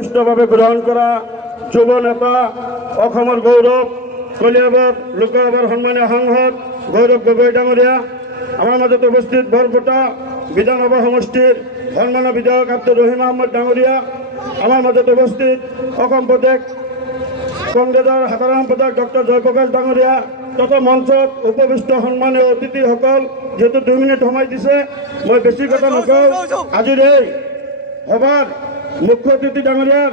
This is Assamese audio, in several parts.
সুষ্ঠুভাৱে গ্ৰহণ কৰা যুৱ নেতা অসমৰ গৌৰৱ কলিয়াবৰ লোকসভাৰ সন্মানীয় সাংসদ গৌৰৱ গগৈ ডাঙৰীয়া, আমাৰ মাজত উপস্থিত বৰপেটা বিধানসভা সমষ্টিৰ সন্মানীয় বিধায়ক আব্দুৰ ৰহিম আহমদ ডাঙৰীয়া, আমাৰ মাজত উপস্থিত অসম প্ৰদেশ কংগ্ৰেছৰ সাধাৰণ সম্পাদক ডক্টৰ জয়প্ৰকাশ ডাঙৰীয়া তথা মঞ্চত উপবিষ্ট সন্মানীয় অতিথিসকল, যেহেতু 2 মিনিট সময় দিছে মই বেছি কথা নকওঁ। আজিৰ এই সভাৰ মুখ্য অতিথি ডাঙৰীয়াৰ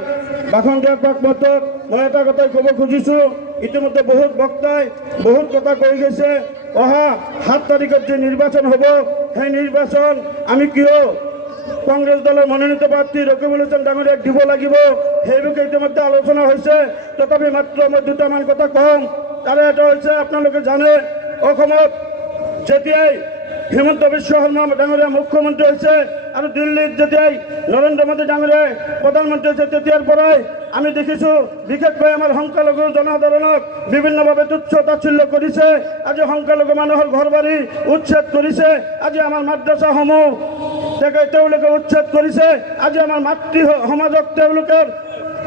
ভাষণ দিয়াৰ প্ৰাকমুহূৰ্তত মই এটা কথাই ক'ব খুজিছোঁ। ইতিমধ্যে বহুত বক্তাই বহুত কথা কৈ গৈছে। অহা 7 তাৰিখত যে নিৰ্বাচন হ'ব, সেই নিৰ্বাচন আমি কিয় কংগ্ৰেছ দলৰ মনোনীত প্ৰাৰ্থী ৰকিবুল হুছেইন ডাঙৰীয়াক দিব লাগিব, সেই বিষয়ে ইতিমধ্যে আলোচনা হৈছে। তথাপি মাত্ৰ মই 2টামান কথা কম। তাৰে এটা হৈছে, আপোনালোকে জানে অসমত যেতিয়াই হিমন্ত বিশ্ব শৰ্মা ডাঙৰীয়া মুখ্যমন্ত্ৰী হৈছে আৰু দিল্লীত যেতিয়াই নৰেন্দ্ৰ মোদী ডাঙৰীয়াই প্ৰধানমন্ত্ৰী হৈছে, তেতিয়াৰ পৰাই আমি দেখিছোঁ বিশেষকৈ আমাৰ সংখ্যালঘু জনসাধাৰণক বিভিন্নভাৱে তুচ্ছ তাচ্ছিল্য কৰিছে। আজি সংখ্যালঘু মানুহৰ ঘৰ বাৰী উচ্ছেদ কৰিছে, আজি আমাৰ মাদ্ৰাছাসমূহ তেওঁলোকে উচ্ছেদ কৰিছে, আজি আমাৰ মাতৃ সমাজক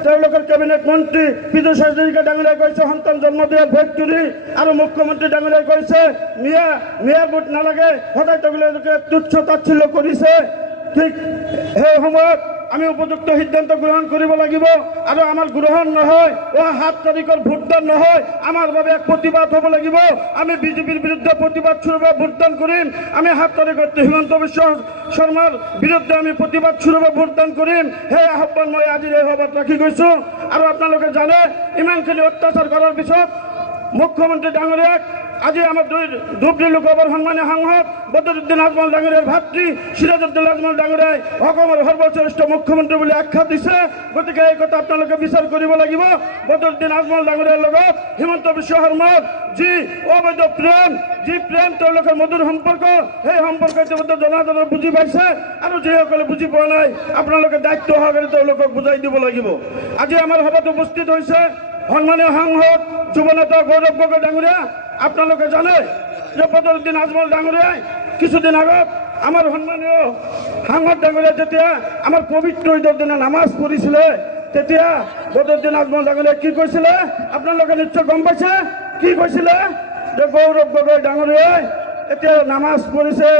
তেওঁলোকৰ কেবিনেট মন্ত্ৰী পীযুষ হাজৰিকা ডাঙৰীয়াই কৈছে সন্তান জন্ম দিয়াৰ ফেক্টৰী, আৰু মুখ্যমন্ত্ৰী ডাঙৰীয়াই কৈছে মিয়াৰ ভোট নালাগে, সদায় তেওঁলোকে তুচ্ছ তাচ্ছিল্য কৰিছে। ঠিক সেই সময়ত আমি উপযুক্ত সিদ্ধান্ত গ্ৰহণ কৰিব লাগিব। আৰু আমাৰ গ্ৰহণ নহয়, 7 তাৰিখৰ ভোটদান নহয়, আমাৰ বাবে এক প্ৰতিবাদ হ'ব লাগিব। আমি বিজেপিৰ বিৰুদ্ধে প্ৰতিবাদ স্বৰূপে ভোটদান কৰিম। আমি 7 তাৰিখত হিমন্ত বিশ্ব শৰ্মাৰ বিৰুদ্ধে আমি প্ৰতিবাদ স্বৰূপে ভোটদান কৰিম। সেই আহ্বান মই আজিৰ এই সভাত ৰাখি গৈছোঁ। আৰু আপোনালোকে জানে ইমানখিনি অত্যাচাৰ কৰাৰ পিছত মুখ্যমন্ত্ৰী ডাঙৰীয়াক আজি আমাৰ ধুবুৰী লোকসভাৰ সন্মানীয় সাংসদ বদৰুদ্দিন আজমল ডাঙৰীয়াৰ ভাতৃ সিৰাজউদ্দিন আজমল ডাঙৰীয়াই অসমৰ সৰ্বশ্ৰেষ্ঠ মুখ্যমন্ত্ৰী বুলি আখ্যা দিছে। গতিকে এই কথা আপোনালোকে বিচাৰ কৰিব লাগিব। বদৰুদ্দিন আজমল ডাঙৰীয়াৰ লগত হিমন্ত বিশ্ব শৰ্মাৰ যি অবৈধ প্ৰেম, যি প্ৰেম তেওঁলোকৰ মধুৰ সম্পৰ্ক, সেই সম্পৰ্ক ইতিমধ্যে জনসাধাৰণে বুজি পাইছে। আৰু যিসকলে বুজি পোৱা নাই আপোনালোকে দায়িত্ব সহকাৰে তেওঁলোকক বুজাই দিব লাগিব। আজি আমাৰ সভাত উপস্থিত হৈছে সন্মানীয় সাংসদ যুৱ নেতা গৌৰৱ গগৈ ডাঙৰীয়া। আপোনালোকে জানে যে বদৰুদ্দিন আজমল ডাঙৰীয়াই কিছুদিন আগত আমাৰ সন্মানীয় সাংসদ ডাঙৰীয়া যেতিয়া আমাৰ পবিত্ৰ ঈদৰ দিনা নামাজ পঢ়িছিলে, তেতিয়া বদৰুদ্দিন আজমল ডাঙৰীয়াই কি কৈছিলে আপোনালোকে নিশ্চয় গম পাইছে। কি কৈছিলে যে গৌৰৱ গগৈ ডাঙৰীয়াই এতিয়া নামাজ পঢ়িছে,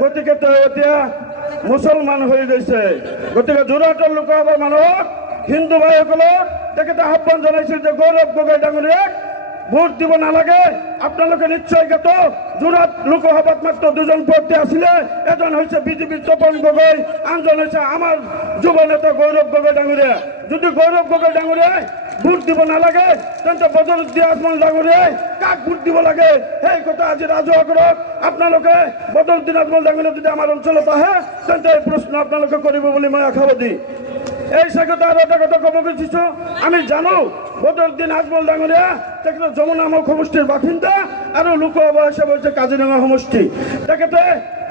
গতিকে তেওঁ এতিয়া মুছলমান হৈ গৈছে। গতিকে যোৰহাটৰ লোকসভাৰ মানুহক হিন্দু ভাইসকলক তেখেতে আহ্বান জনাইছিল যে গৌৰৱ গগৈ ডাঙৰীয়াক ভোট দিব নালাগে। আপোনালোকে নিশ্চয় জ্ঞাত যোৰহাট লোকসভাত মাত্ৰ 2জন প্ৰাৰ্থী আছিলে। এজন হৈছে বিজেপিৰ তপন গগৈ, আনজন হৈছে আমাৰ যুৱ নেতা গৌৰৱ গগৈ ডাঙৰীয়া। যদি গৌৰৱ গগৈ ডাঙৰীয়াই ভোট দিব নালাগে, তেন্তে বদৰুদ্দিন আজমল ডাঙৰীয়াই কাক ভোট দিব লাগে সেই কথা আজি ৰাজহুৱা কৰক। আপোনালোকে বদৰুদ্দিন আজমল ডাঙৰীয়া যদি আমাৰ অঞ্চলত আহে, তেন্তে এই প্ৰশ্ন আপোনালোকে কৰিব বুলি মই আশাবাদী। এই চাগতে আৰু এটা কথা ক'ব খুজিছোঁ, আমি জানো বদৰুদ্দিন আজমল ডাঙৰীয়া তেখেতে যমুনামুখ সমষ্টিৰ বাসিন্দা আৰু লোকসভা হিচাপে হৈছে কাজিৰঙা সমষ্টি।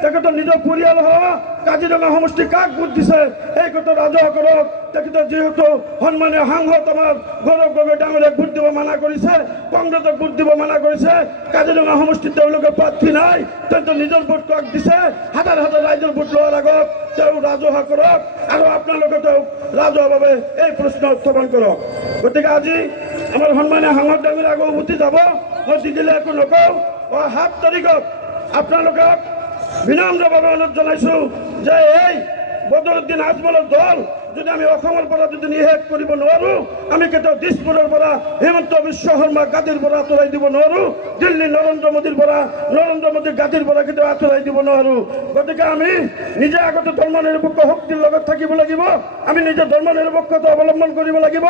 তেখেতৰ নিজৰ পৰিয়ালসহ কাজিৰঙা সমষ্টি কাক ভোট দিছে এই কথা ৰাজহুৱা কৰক। তেখেতে যিহেতু সন্মানীয় সাংসদ আমাৰ গৌৰৱ গগৈ ডাঙৰীয়াক ভোট দিব মানা কৰিছে, কংগ্ৰেছক ভোট দিব মানা কৰিছে, কাজিৰঙা সমষ্টিত তেওঁলোকে প্ৰাৰ্থী নাই, তেন্তে নিজৰ ভোট কাক দিছে হাজাৰ হাজাৰ ৰাইজৰ ভোট লোৱাৰ আগত তেওঁ ৰাজহুৱা কৰক। আৰু আপোনালোকে তেওঁক ৰাজহুৱাভাৱে এই প্ৰশ্ন উত্থাপন কৰক। গতিকে আজি আমাৰ সন্মানীয় সাংসদ ডাঙৰীয়া আগত উঠি যাব, মই দিদিলে একো নকওঁ। 7 তাৰিখত আপোনালোকক বিনম্ৰভাৱে অনুৰোধ জনাইছোঁ যে এই বদৰুদ্দিন আজমলৰ দল যদি আমি অসমৰ পৰা যদি নিষেধ কৰিব নোৱাৰোঁ, আমি কেতিয়াও দিছপুৰৰ পৰা হিমন্ত বিশ্ব শৰ্মাক গাদীৰ পৰা আঁতৰাই দিব নোৱাৰোঁ, দিল্লী নৰেন্দ্ৰ মোদীৰ গাদীৰ পৰা কেতিয়াও আঁতৰাই দিব নোৱাৰোঁ। গতিকে আমি নিজে আগতে ধৰ্ম নিৰপেক্ষ শক্তিৰ লগত থাকিব লাগিব। আমি নিজে ধৰ্ম নিৰপেক্ষতা অৱলম্বন কৰিব লাগিব।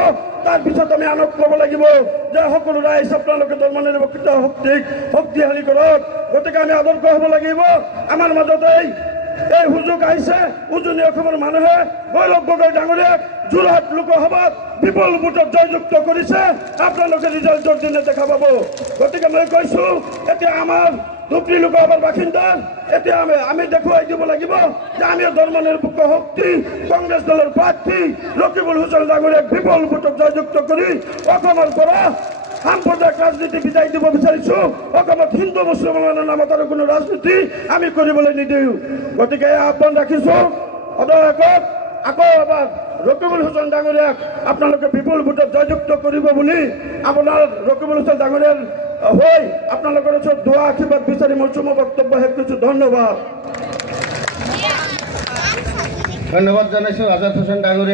তাৰপিছত আমি আনক ক'ব লাগিব যে সকলো ৰাইজ আপোনালোকে ধৰ্ম নিৰপেক্ষতা শক্তিক শক্তিশালী কৰক। গতিকে আমি আদৰ্শ হ'ব লাগিব। আমাৰ মাজতে এই সুযোগ আহিছে, উজনি অসমৰ মানুহে গৌৰৱ গগৈ ডাঙৰীয়াক যোৰহাট লোকসভাত বিপুল ভোটত জয়যুক্ত কৰিছে। আপোনালোকে ৰিজাল্টৰ দিনে দেখা পাব। গতিকে মই কৈছোঁ এতিয়া আমাৰ ধুবুৰী লোকসভাৰ বাসিন্দা, এতিয়া আমি দেখুৱাই দিব লাগিব যে আমিও ধৰ্ম নিৰপেক্ষ শক্তি কংগ্ৰেছ দলৰ প্ৰাৰ্থী ৰকিবুল হুছেইন ডাঙৰীয়াক বিপুল ভোটত জয়যুক্ত কৰি অসমৰ পৰা সাম্প্ৰদায়িক ৰাজনীতি বিদায় দিব বিচাৰিছোঁ। অসমত হিন্দু মুছলমানৰ নামত আৰু কোনো ৰাজনীতি আমি কৰিবলৈ নিদিওঁ। গতিকে এই আহ্বান ৰাখিছোঁ। সদৌ আকৌ এবাৰ ৰকিবুল হুছেইন ডাঙৰীয়াক আপোনালোকে বিপুল ভোটত জয়যুক্ত কৰিব বুলি আপোনাৰ ৰকিবুল হুছেইন ডাঙৰীয়াৰ হৈ আপোনালোকৰ ওচৰত দোৱা আশীৰ্বাদ বিচাৰি মোৰ চুমু বক্তব্য শেষ কৰিছোঁ। ধন্যবাদ। ধন্যবাদ জনাইছোঁ আজাদ হুছেইন ডাঙৰীয়া।